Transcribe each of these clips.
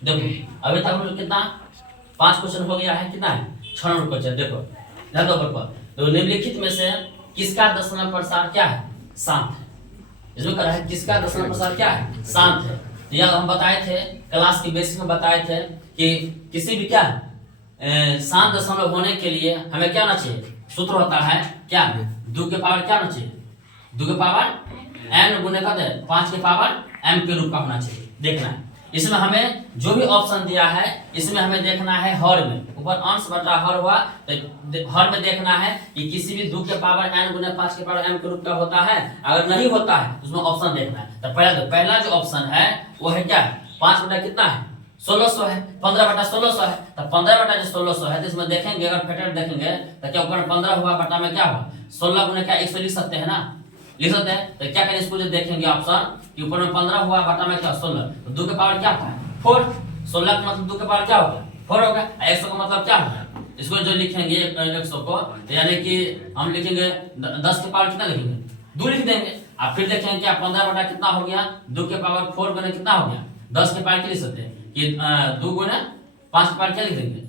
देखो अभी तक हम लोग कितना 5 क्वेश्चन हो गया है, कितना है 6 नंबर क्वेश्चन। देखो ध्यान दो पर तो निम्नलिखित में से किसका दशमलव प्रसार क्या है, शांत है। इसमें कह रहा है किसका दशमलव प्रसार क्या है, शांत है। तो यह हम बताए थे क्लास की बेसिक में बताए थे कि किसी भी क्या शांत दशमलव होने के लिए हमें क्या होना चाहिए, सूत्र होता है क्या, 2 के पावर क्या होना चाहिए, 2 के पावर n गुने का 5 के पावर m के रूप का होना चाहिए। देखना है इसमें हमें जो भी ऑप्शन दिया है इसमें हमें देखना है हर में, ऊपर अंश बटा हर हुआ तो हर में देखना है कि किसी भी 2 के पावर n गुने 5 के पावर m के रूप का होता है। अगर नहीं होता है तो उसमें ऑप्शन देखना है। तो पहला जो ऑप्शन है वो है क्या, 5 बटा कितना है 1600 है, 15 बटा 1600 है। तो 15 बटा जो 1600 है तो इसमें देखेंगे अगर पैटर्न देखेंगे तो क्या ऊपर 15 हुआ बटा में क्या हुआ 16 गुने क्या 100 लिख सकते हैं ना, लिख सकते हैं। तो क्या करें इसको जो देखेंगे ऑप्शन कि ऊपर में 15 हुआ बटा में क्या 16, तो 2 के पावर क्या था 4, 16 का मतलब 2 के पावर क्या होगा 4 होगा। 100 का मतलब क्या होगा, इसको जो लिखेंगे 100 को तो यानी कि हम लिखेंगे 10 के पावर कितना लिखेंगे 2 लिख देंगे। अब फिर देखेंगे क्या 15 बटा कितना हो गया 2 के पावर 4 गुने कितना हो गया 10 के पावर क्या लिख सकते हैं कि 2 गुने 5 के पावर क्या लिख देंगे,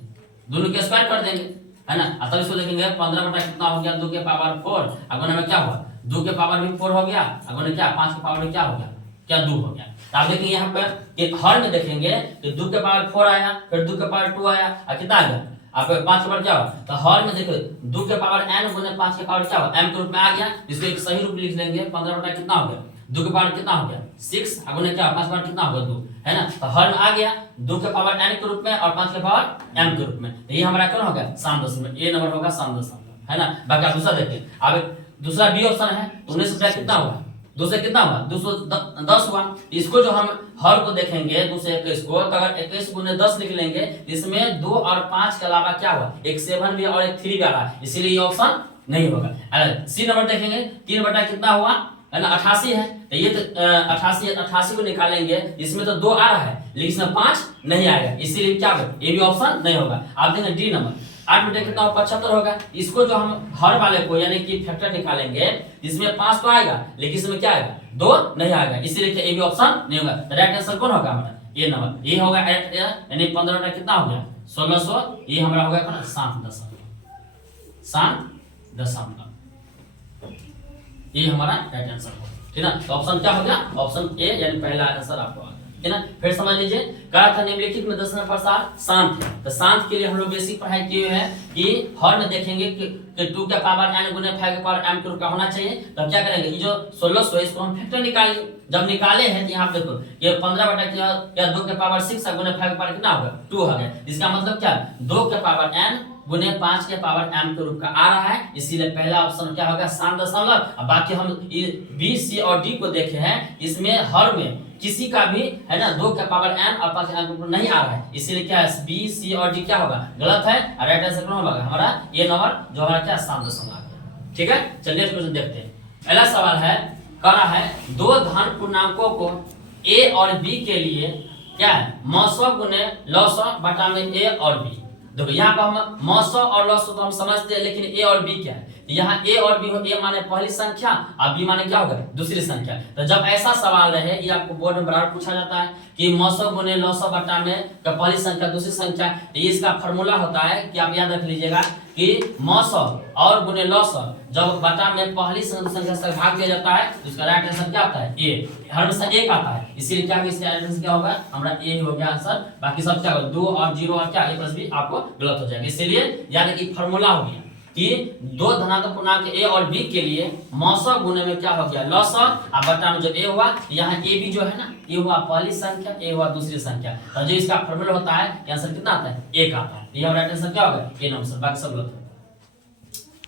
दोनों के स्क्वायर कर देंगे है ना। तब इसको देखेंगे 15 बटा कितना हो गया 2 के पावर 4, अगुने में क्या हुआ 2 के पावर भी 4 हो गया, अगुने क्या 5 के पावर में क्या हो गया क्या 2 हो गया। तो आप देखेंगे यहाँ पर कि हर में देखेंगे तो 2 के पावर 4 आया, फिर 2 के पावर 2 आया और कितना आ गया आप 5 के पावर क्या हुआ। तो हर में देखो 2 के पावर n गुने 5 के पावर क्या हुआ m के रूप में आ गया, इसको एक सही रूप लिख लेंगे 15 बटा कितना हो गया 2 के पावर कितना हो गया 6, अगुने क्या 5 के पावर कितना होगा 2 है ना। तो हर में आ गया 2 के पावर n के रूप में और 5 के पावर m के रूप में। तो ये हमारा क्या होगा शांत दशमलव, ए नंबर होगा शांत दशमलव है ना। बाकी आप दूसरा देखिए, अब दूसरा बी ऑप्शन है 19 बटा कितना हुआ 2 से कितना हुआ 210 हुआ। इसको जो हम हर को देखेंगे 2 से 21 को, तो अगर 21 गुने 10 लिख लेंगे इसमें 2 और 5 के अलावा क्या हुआ एक 7 भी और एक 3 भी आ रहा है, इसीलिए ये ऑप्शन नहीं होगा। सी नंबर देखेंगे 3 बटा कितना हुआ है ना 88 है, तो ये तो 88 को निकालेंगे इसमें तो 2 आ रहा है लेकिन इसमें 5 नहीं आएगा, इसीलिए क्या होगा ये भी ऑप्शन नहीं होगा। आप देखेंगे डी नंबर 8 बटे कितना 75 होगा। इसको जो हम हर वाले को यानी कि फैक्टर निकालेंगे इसमें 5 तो आएगा लेकिन इसमें क्या आएगा 2 नहीं आएगा, इसीलिए क्या ये भी ऑप्शन नहीं होगा। तो राइट आंसर कौन होगा हमारा ए नंबर, ये होगा यानी 15 बटा कितना हो गया 1600, ये हमारा होगा कौन शांत दशमलव, ये हमारा राइट आंसर होगा ठीक ना। तो ऑप्शन क्या हो गया ऑप्शन ए यानी पहला आंसर आपको आ गया ठीक ना। फिर समझ लीजिए कहा था निम्नलिखित में दशमलव प्रसार शांत है। तो शांत के लिए हम लोग बेसिक पढ़ाई किए हैं कि हर में देखेंगे कि 2 के पावर n गुने 5 के पावर m के रूप का होना चाहिए। तब क्या करेंगे ये जो 1600 है इसको हम फैक्टर निकालेंगे। जब निकाले हैं तो यहाँ देखो ये 15 बटा क्या 2 के पावर 6 गुने 5 के पावर कितना होगा 2 हो गया। इसका मतलब क्या 2 के पावर n गुने 5 के पावर m के रूप का आ रहा है, इसीलिए पहला ऑप्शन क्या होगा शांत दशमलव। बाकी हम बी सी और डी को देखे हैं इसमें हर में किसी का भी है ना 2 के पावर n और 5 के पावर नहीं आ रहा है, इसीलिए क्या है बी सी और डी क्या होगा गलत है और राइट आंसर कौन होगा हमारा ये नंबर जो हमारा क्या शांत दशमलव आ गया ठीक है। चलिए क्वेश्चन देखते हैं। पहला सवाल है कह रहा है 2 धन पूर्णांकों को a और b के लिए क्या है मौसौ गुने लौसौ बटा में a और b। देखो यहाँ पर हम मौसौ और लौसौ तो हम समझते हैं लेकिन a और b क्या है, यहाँ a और b हो, a माने पहली संख्या और b माने क्या होगा दूसरी संख्या। तो जब ऐसा सवाल रहे ये आपको बोर्ड में बराबर पूछा जाता है कि मौसौ गुने लौसौ बटा में का पहली संख्या दूसरी संख्या, तो इसका फॉर्मूला होता है कि आप याद रख लीजिएगा कि मौसौ और गुने लौसौ जब बटा में पहली संख्या से भाग दिया जाता है तो उसका राइट आंसर क्या आता है ए, हमेशा एक आता है, इसीलिए क्या इसका राइट आंसर क्या होगा हमारा ए हो गया आंसर। बाकी सब क्या होगा 2 और 0 और क्या a प्लस b आपको गलत हो जाएगा, इसीलिए यानी कि फॉर्मूला हो गया कि 2 धनात्मक पूर्णांक a और b के लिए मौसौ गुने में क्या हो गया लौसौ और बटा में जो a हुआ यहाँ a b जो है ना ये हुआ पहली संख्या a हुआ दूसरी संख्या। तो जो इसका फॉर्मूला होता है आंसर कितना आता है 1 आता है। ये राइट आंसर क्या होगा ए नंबर, बाकी सब गलत होगा।